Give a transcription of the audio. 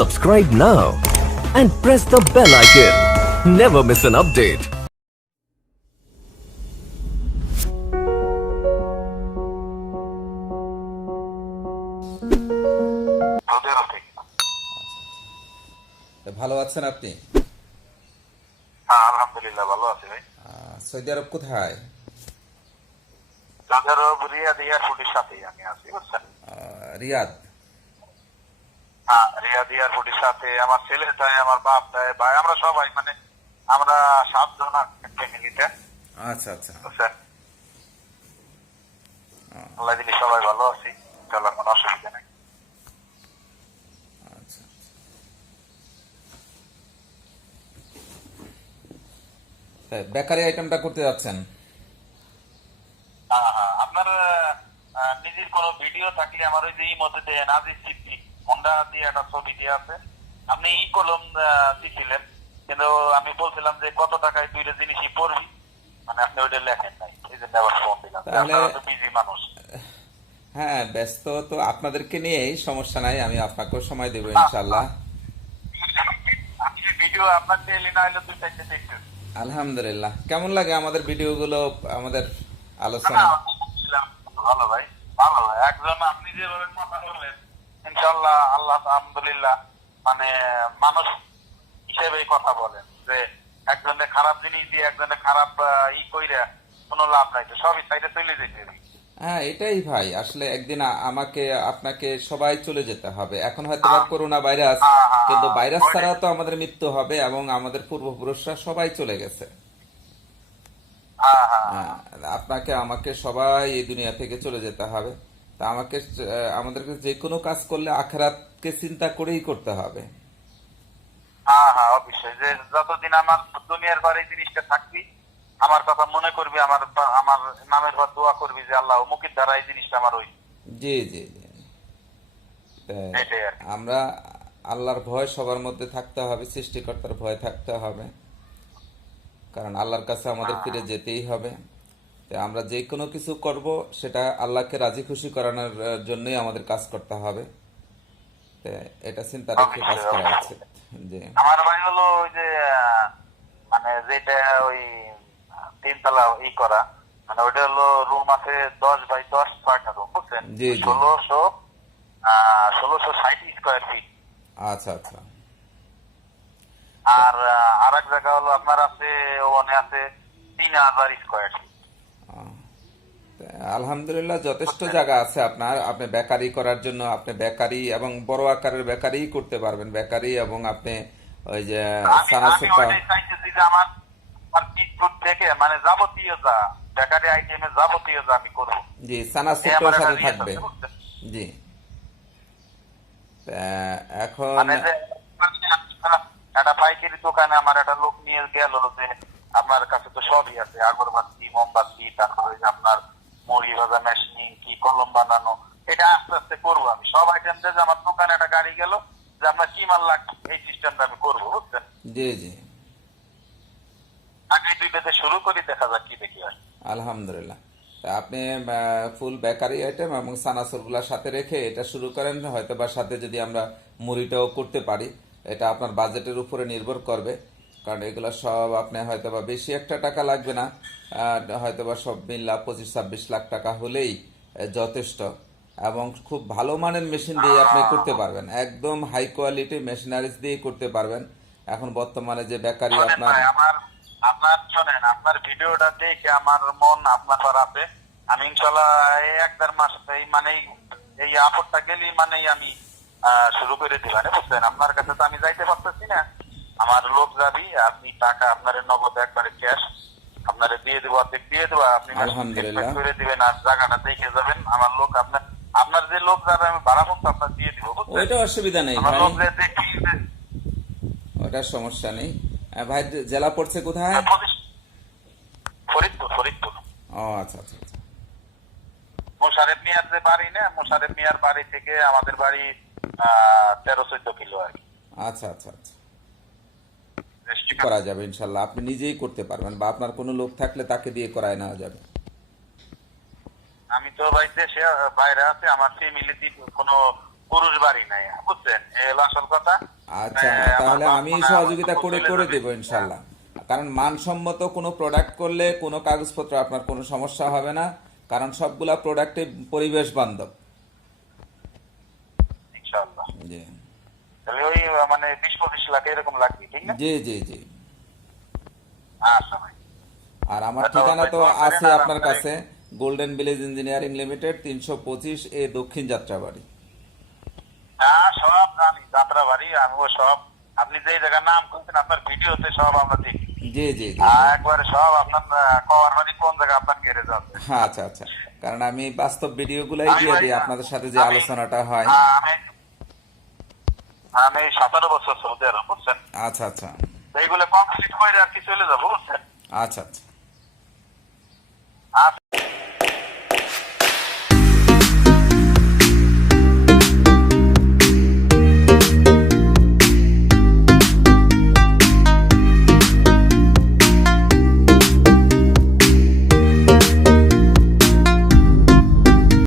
Subscribe now and press the bell icon. Never miss an update. ভালো আছেন আপনি? হ্যাঁ, আলহামদুলিল্লাহ ভালো আছি ভাই। সৌদি আরব কোথায়? সৌদি আরব রিয়াদ এয়ারপোর্টের সাথেই আমি আছি, বুঝছেন? রিয়াদ। হ্যাঁ, রিয়াদ এয়ারপোর্টের সাথে আমার ছেলেটাই, আমার বাপটাই, ভাই, আমরা সবাই, মানে আমরা 7 জন ফ্যামিলিতে। আচ্ছা আচ্ছা, বুঝছেন? আল্লাহ দিলে সবাই ভালো আছি, চলার কোনো অসুবিধা নেই। আচ্ছা, বেকারি আইটেমটা করতে যাচ্ছেন? হ্যাঁ হ্যাঁ, আপনার নিজের কোনো ভিডিও থাকলে আমার ওই যে মধ্যে দেন, আজিজ সিদ্ধি হোন্ডা দিয়ে একটা ছবি দিয়ে আছে, আপনি কলম দিছিলেন, কিন্তু আমি বলছিলাম যে কত টাকায় দুইটা জিনিসই পড়বি, মানে আপনি ওইটা লেখেন নাই, এই জন্য আবার ফোন দিলাম। আপনারা তো বিজি মানুষ। হ্যাঁ, ব্যস্ত তো, আপনাদেরকে নিয়েই, সমস্যা নাই, আমি আপনাকেও সময় দেবো ইনশাল্লাহ। আমি ভিডিও আপনার ডেইলি না হলে 2-4টা দেখতেছি। আলহামদুলিল্লাহ। কেমন লাগে আমাদের ভিডিওগুলো, আমাদের আলোচনা? ভালো ভাই, ভালো ভাই। একজন আপনি যেভাবে কথা বললেন, ইনশাল্লাহ আল্লাহ আলহামদুলিল্লাহ, মানে মানুষ হিসেবে কথা বলেন যে একজনের খারাপ জিনিস দিয়ে একজনের খারাপ কইরা কোনো লাভ নাই, তো সবই সাইডে চলে যেতে হবে। হ্যাঁ, এটাই ভাই, আসলে একদিন আমাকে আপনাকে সবাই চলে যেতে হবে। এখন হয়তো বা করোনা ভাইরাস, কিন্তু ভাইরাস ছাড়া তো আমাদের মৃত্যু হবে, এবং আমাদের পূর্বপুরুষরা সবাই চলে গেছে। আপনাকে আমাকে সবাই এই দুনিয়া থেকে চলে যেতে হবে। তা আমাদেরকে যে কোনো কাজ করলে আখিরাতকে চিন্তা করেই করতে হবে। হ্যাঁ হ্যাঁ, অবশ্যই। যে যতদিন আমার দুনিয়ার পরে এই জিনিসটা থাকবি, আমার কথা মনে করবি, আমার নামের পর দোয়া করবি যে আল্লাহ অমুকের দ্বারা এই জিনিসটা আমার ওই। জি জি জি। আমরা আল্লাহর ভয় সবার মধ্যে থাকতে হবে, সৃষ্টিকর্তার ভয় থাকতে হবে, কারণ আল্লাহর কাছে আমাদের ফিরে যেতেই হবে। আমরা যে কোনো কিছু করব সেটা আল্লাহকে রাজি খুশি করানোর জন্যই আমাদের কাজ করতে হবে। এটা চিন্তা রেখে কাজ করা উচিত। জি, আমার ভাই হলো ওই যে মানে যেটা ওই 3 তলা করা, মানে ওইটা হলো রুম আছে 10 বাই 10, 6টা রুম, বুঝছেন? 1660 স্কোয়ার ফিট। আচ্ছা আচ্ছা। আর আরেক জায়গা হলো আপনার আছে, ওখানে আছে 3000 স্কোয়ার ফিট। আলহামদুলিল্লাহ, যথেষ্ট জায়গা আছে আপনি বেকারি করার জন্য। আপনি বেকারি এবং বড় আকারের বেকারি করতে পারবেন, বেকারি, এবং আপনি ওই যে আমার বিদ্যুৎ থেকে মানে যাবতীয় যা বেকারি আইটেমে যাবতীয় যা আমি করবো। জি, সানাসুরটাও সাথে থাকবে। জি, এখন একটা পাইকারি দোকানে আমার একটা লোক নিয়ে গেল যে আপনার কাছে তো সবই আছে, আগরবাতি, মোমবাতি, তারপরে আপনার মুড়ি ভাজা মেশিন, কি কলম বানানো, এটা আস্তে আস্তে করবো আমি। সব আইটেম যে আমার দোকানে একটা গাড়ি গেল যে আপনার কি মাল লাগবে, এই সিস্টেমটা আমি করবো, বুঝছেন? জি জি। আগে 2টাতে শুরু করি, দেখা যাক কি দেখি আর। আলহামদুলিল্লাহ। আপনি ফুল বেকারি আইটেম এবং সানাসুরগুলোর সাথে রেখে এটা শুরু করেন, হয়তো বা সাথে যদি আমরা মুড়িটাও করতে পারি। এটা আপনার বাজেটের উপরে নির্ভর করবে, কারণ এগুলো সব আপনি হয়তো বা বেশি একটা টাকা লাগবে না, হয়তো বা সব মিল্লা 25-26 লাখ টাকা হলেই যথেষ্ট, এবং খুব ভালো মানের মেশিন দিয়ে আপনি করতে পারবেন, একদম হাই কোয়ালিটি মেশিনারিজ দিয়ে করতে পারবেন। এখন বর্তমানে যে বেকারি আপনার শোনেন, আপনার ভিডিওটা দেখে আমার মন আপনার পর আছে। আমি ইনশাল্লাহ 1-1.5 মাস মানে এই আপদটা গেলি মানে আমি শুরু করে দিলাম, বুঝছেন? আপনার কাছে তো আমি যাইতে পারতেছি না, আমার লোক যাবি, আপনি টাকা আপনার নগদ একবারে ক্যাশ আপনারে দিয়ে দেবো, অর্ধেক দিয়ে দেবো, আপনি করে দিবেন, আর জায়গাটা দেখে যাবেন। আমার লোক আপনার যে লোক যাবে আমি ভাড়া মতো আপনার দিয়ে দিব, ওইটা অসুবিধা নেই ভাই, ওটা সমস্যা নেই ভাই। জেলা পড়ছে কোথায়? ফরিদপুর। ফরিদপুর। ও আচ্ছা আচ্ছা আচ্ছা। মোশারেফ মিয়ার যে বাড়ি না, মোশারেফ মিয়ার বাড়ি থেকে আমাদের বাড়ি 13-14 কিলো আর কি। আচ্ছা আচ্ছা আচ্ছা, করা যাবে ইনশাল্লাহ। আপনি নিজেই করতে পারবেন, বা আপনার কোনো লোক থাকলে তাকে দিয়ে করায় নেওয়া যাবে। আমি তো ভাই দেশে বাইরে আছে, আমার ফ্যামিলিতে কোনো পুরুষ বাড়ি নাই, বুঝছেন? হলো আসল কথা। আচ্ছা, তাহলে আমি সহযোগিতা করে দেব ইনশাল্লাহ। কারণ মানসম্মত কোনো প্রোডাক্ট করলে কোনো কাগজপত্র আপনার কোনো সমস্যা হবে না, কারণ সবগুলা প্রোডাক্টে পরিবেশ বান্ধব। ইনশাআল্লাহ। জি তাহলে ওই মানে 20-25 লাখ এরকম লাগবে, ঠিক না? জি জি জি। আচ্ছা ভাই। আর আমার ধন্যবাদ ঠিকানা ভাই, তো দোয়া করেন। আছে আর আপনার আপনার কাছে, golden village engineering limited, 325A দক্ষিণ যাত্রাবাড়ি। হ্যাঁ, সব জানি, যাত্রাবাড়ি আমিও সব। আপনি যে জায়গার নাম করছেন আপনার ভিডিওতে সব আমরা দেখি। জি জি জি। একবারে সব আপনার কভার বাড়ি কোন জায়গা আপনার গ্যারেজ আছে। হ্যাঁ, আচ্ছা আচ্ছা। কারণ আমি বাস্তব ভিডিওগুলাই আমি দিয়ে ভাই, দিই আপনাদের সাথে যে আমি- আলোচনাটা হয়। আমি আমি 17 বছর সৌদি আরব, বুঝছেন? আচ্ছা আচ্ছা এইগুলো কমপ্লিট করে আর কি চলে যাবো, বুঝছেন? আচ্ছা আচ্ছা।